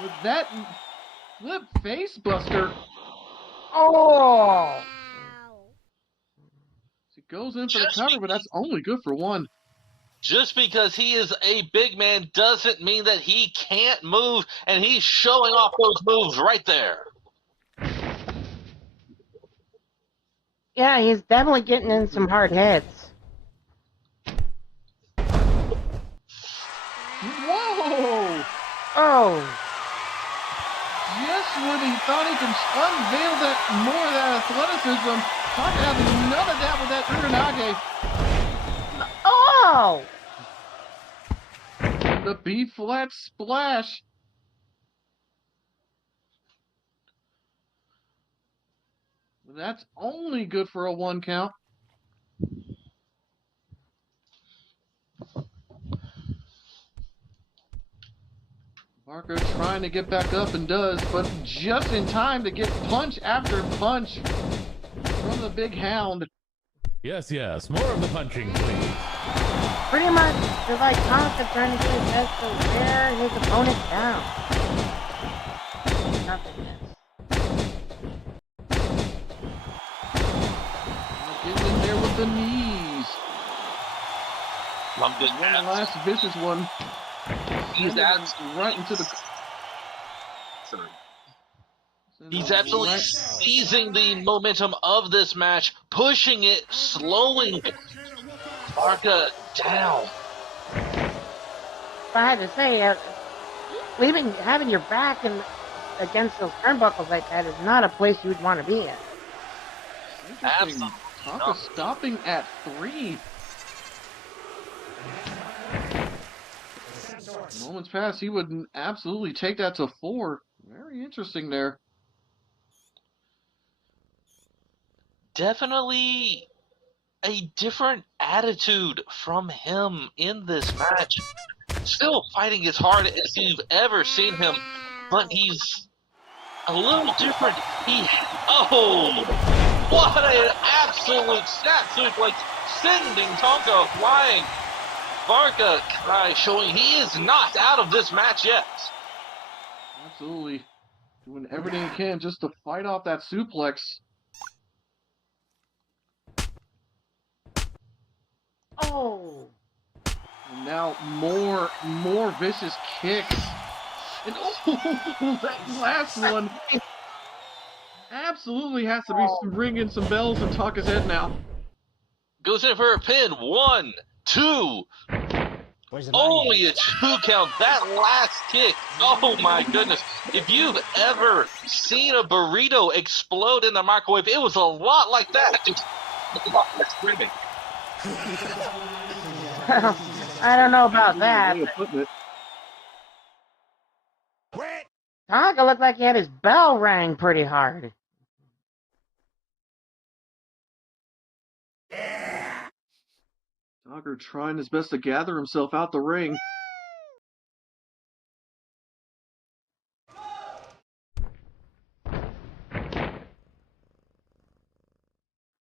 with that flip face buster. Oh! He goes in for the cover, but that's only good for one. Just because he is a big man doesn't mean that he can't move, and he's showing off those moves right there. Yeah, he's definitely getting in some hard hits. Whoa! Oh! Just when he thought he could unveil that more of that athleticism, Taka having none of that with that Uranage. Oh! The B flat splash. That's only good for a 1 count. Barker trying to get back up and does, but just in time to get punch after punch from the big hound. Yes, more of the punching, please. Pretty much, it's like Tonka trying to get his best to wear his opponent down. Nothingness. Getting in there with the knees. One last vicious one. He's right into the. Sorry. He's absolutely seizing the momentum of this match, pushing it, slowing Barca down. If I had to say, having your back against those turnbuckles like that is not a place you'd want to be in. Interesting. Tonka stopping at 3. Moments past, he would absolutely take that to 4. Very interesting there. Definitely a different attitude from him in this match. Still fighting as hard as you've ever seen him, but he's a little different. What an absolute snap suplex, sending Tonka flying. Barca showing he is not out of this match yet. Absolutely. Doing everything he can just to fight off that suplex. Oh! And now more vicious kicks. And that last one absolutely has to be ringing some bells in Tonka's head now. Goes in for a pin. 1, 2. Only a 2 count. That last kick. Oh my goodness. If you've ever seen a burrito explode in the microwave, it was a lot like that. Just a lot less screaming. I don't know about that. Tonka looked like he had his bell rang pretty hard. Tonka trying his best to gather himself out the ring.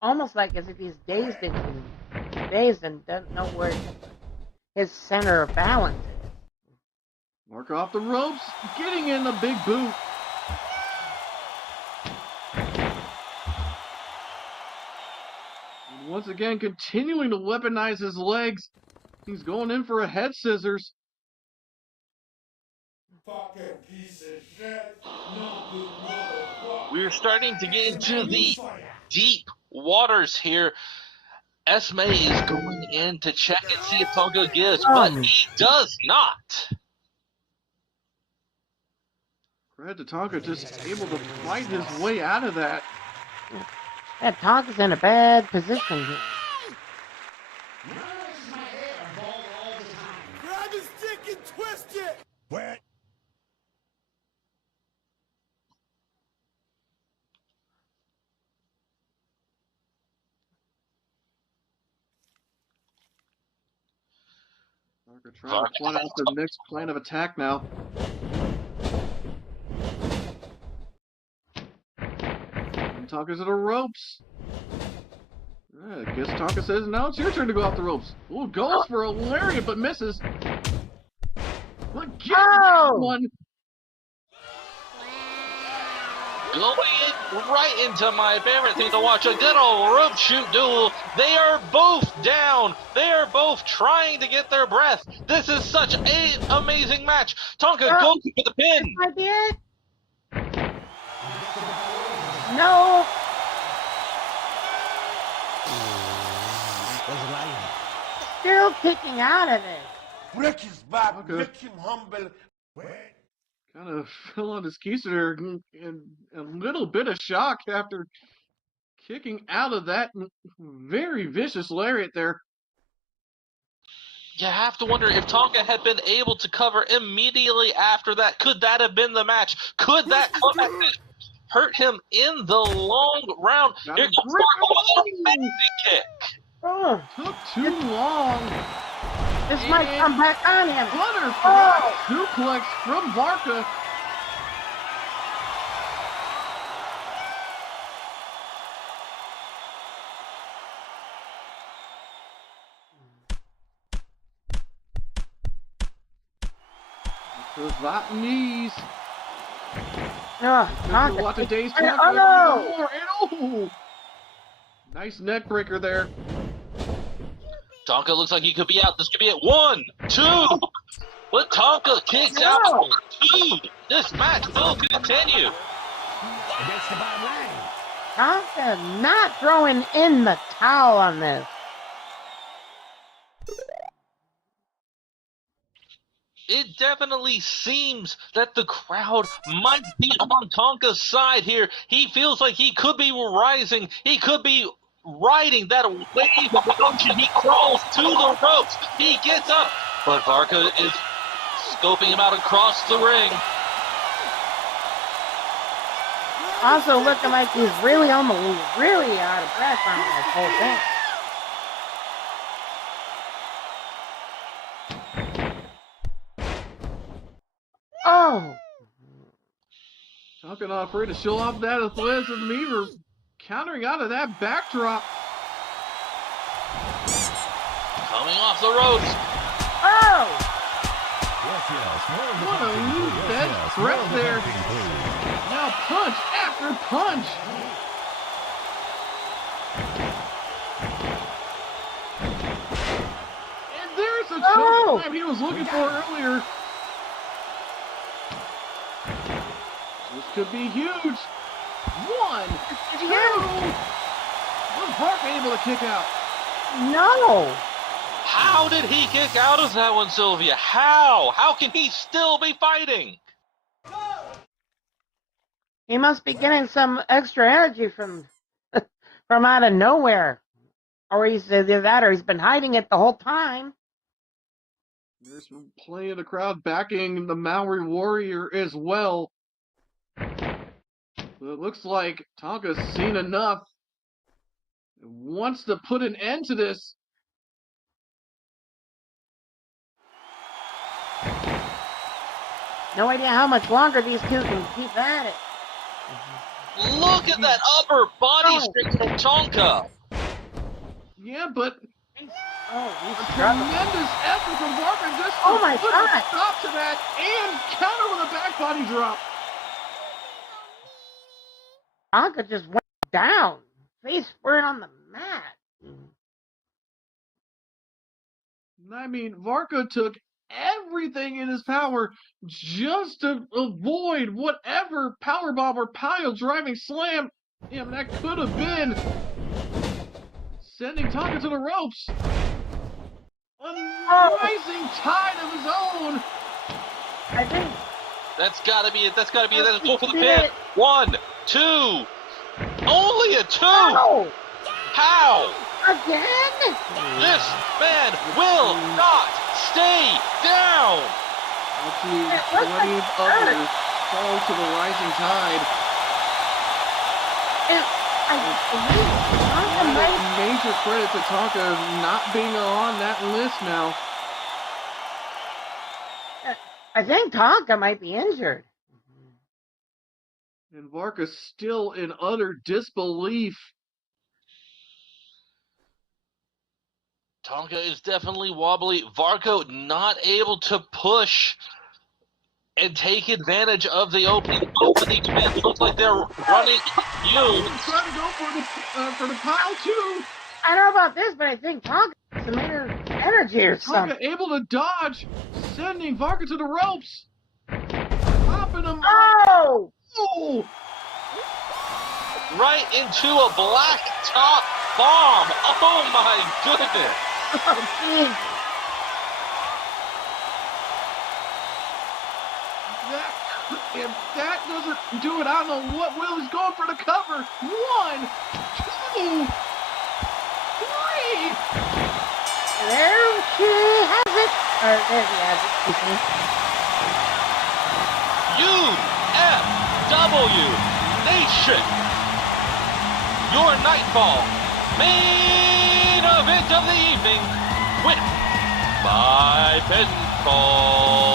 Almost like as if he's dazed and doesn't know where his center of balance is. Mark off the ropes, getting in the big boot. And once again, continuing to weaponize his legs. He's going in for a head scissors. Fucking piece of shit. No good motherfucker. We're starting to get into the deep waters here. Esme is going in to check and see if Tonka gives, but he does not. Credit to Tonka, just able to fight his way out of that. That Tonka's in a bad position here. Grab his dick and twist it. Wet. Tonka trying to plot out the next plan of attack now. And Tonka's at the ropes. I guess Tonka says now it's your turn to go off the ropes. Ooh, goes for a lariat but misses. But get that one. Going right into my favorite thing to watch, a good old rope shoot duel. They are both down. They are both trying to get their breath. This is such an amazing match. Tonka goes for the pin. I did. No. Still kicking out of it. Break his back, Okay. make him humble. Kind of fell on his keister and a little bit of shock after kicking out of that very vicious lariat there. You have to wonder if Tonka had been able to cover immediately after that. Could that have been the match? Could that comeback hurt him in the long round? Got Here a comes grip. Marco with an amazing kick. Oh, Took too long. this might come back on him. Butterfly suplex from Varka. Cravat knees. Tonka. What today's nice neck breaker there. Tonka looks like he could be out. This could be it. 1, 2. But Tonka kicks out. 2. This match will continue. Tonka not throwing in the towel on this. It definitely seems that the crowd might be on Tonka's side here. He feels like he could be rising. He could be riding that wave of emotion. He crawls to the ropes. He gets up. But Varka is scoping him out across the ring. Also looking like he's really out of breath on this whole thing. Oh! Tonka not afraid to show off that athleticism either. Countering out of that backdrop. Coming off the ropes. Oh! What a loose bed threat there. Now punch after punch. And there's a choke slam he was looking for earlier. This could be huge. 1, 2. Was Varka able to kick out? No! How did he kick out of that one, Sylvia? How? How can he still be fighting? He must be getting some extra energy from out of nowhere. Or he's either that or he's been hiding it the whole time. There's plenty of the crowd backing the Maori Warrior as well. But it looks like Tonka's seen enough. Wants to put an end to this. No idea how much longer these two can keep at it. Look at that upper body strength from Tonka. Yeah, but He's a struggling. tremendous effort from Varka just Oh my to put God. a stop to that and counter with a back body drop. Tonka just went down, face first on the mat. I mean, Varka took everything in his power just to avoid whatever powerbomb or pile driving slam that could have been sending Tonka to the ropes. A rising tide of his own. I think That's gotta be it. That's gotta be it. Let's go for the pin. 1, 2. Only a 2. Oh, How? again? This man will not stay down. Actually, It looks plenty like of it hurt. others fall to the rising tide. I believe Tonka might. Major credit to Tonka not being on that list now. I think Tonka might be injured. And Varka's still in utter disbelief. Tonka is definitely wobbly. Varco not able to push and take advantage of the opening command. Looks like they're running you. Trying to go for the pile too. I don't know about this, but I think Tonka has some energy or something. Tonka able to dodge, sending Varka to the ropes. Popping him. Oh! Oh! Right into a black top bomb. Oh my goodness. Oh, jeez. If that doesn't do it, I don't know what will. He's going for the cover. 1, 2, 3. There she has it. Or there she has it. UFW Nation. Your Nightfall main event of the evening. Win by pinfall.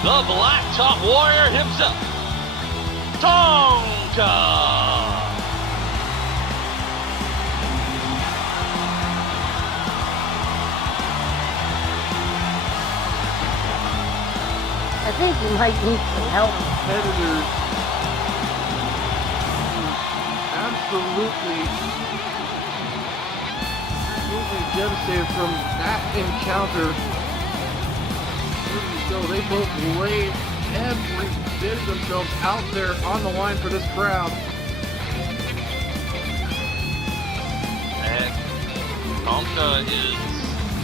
The Blacktop Warrior himself, Tonka. I think you might need some help. Competitors absolutely devastated from that encounter. So they both laid every bit of themselves out there on the line for this crowd. And Tonka is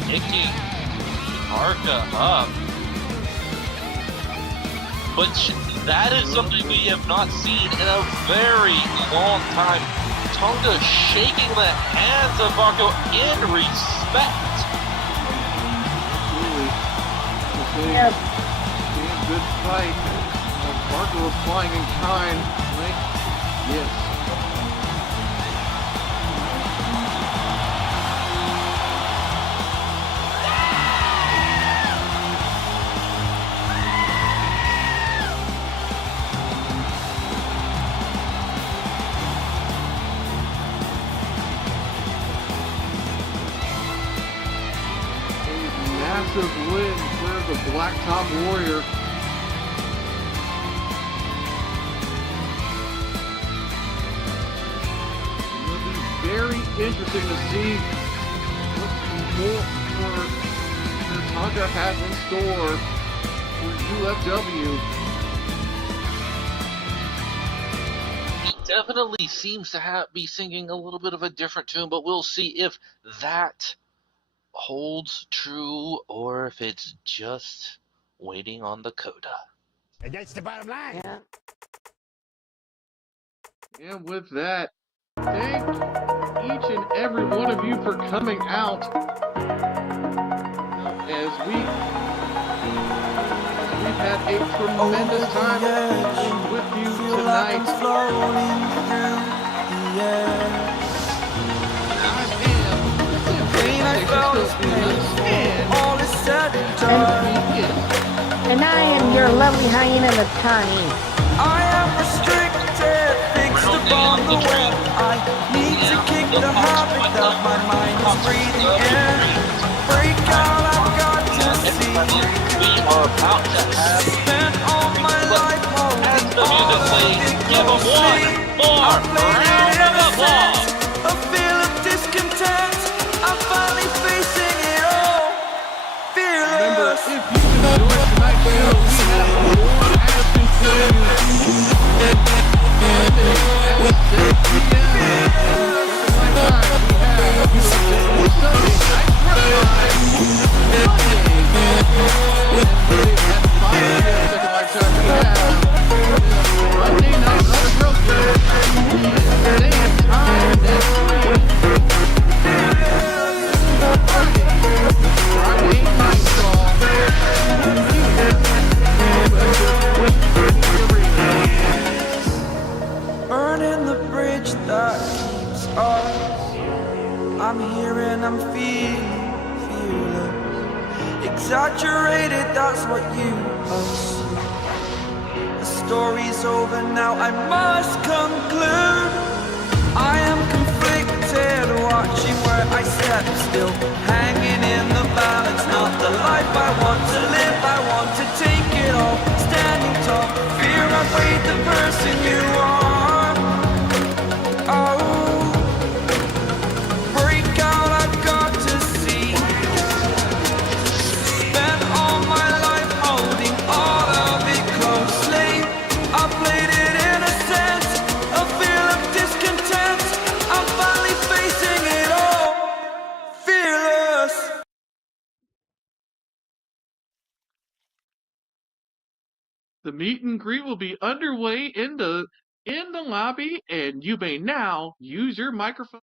picking Arca up. But that is something we have not seen in a very long time. Tonga shaking the hands of Varco in respect. Yes. Being a good fight. Barker was flying in kind. Like, yes. Massive win for the Blacktop Warrior. It'll be very interesting to see what more Tonka has in store for UFW. He definitely seems to be singing a little bit of a different tune, but we'll see if that holds true or if it's just waiting on the coda. And that's the bottom line. Yeah. And with that, thank each and every one of you for coming out as we've had a tremendous time being with you tonight. And I am your lovely hyena Latani. I am restricted, fixed upon the web. I need to kick the habit that my mind is breathing in. Break out, I've got to see. We are about to have Spent all my life as the music plays. Give them one more round of applause. A feel of discontent. I'm finally facing it all. Remember, Fearless. if you enjoyed tonight's show, we have more action for you. Monday at 7 p.m. Second Life Time, we have UFW Sunday Night Frontline. Monday at 5 p.m. Second Life Time, we have Monday Night Unbroken. Same time next week. Friday Nightfall. Burning the bridge that keeps us. I'm here and I'm feeling fearless. Exaggerated, that's what you assume. The story's over now, I must conclude. I am conflicted, watch watching where I step still, hanging in the balance. Not the life I want to live, I want to take it all. Standing tall, fear I've weighed the person you are. Oh, break out, I've got to see. Spent all my life holding all of it closely. I played it innocent, a feel of discontent. I'm finally facing it all, fearless. The meet and greet will be underway in the lobby, and you may now use your microphone.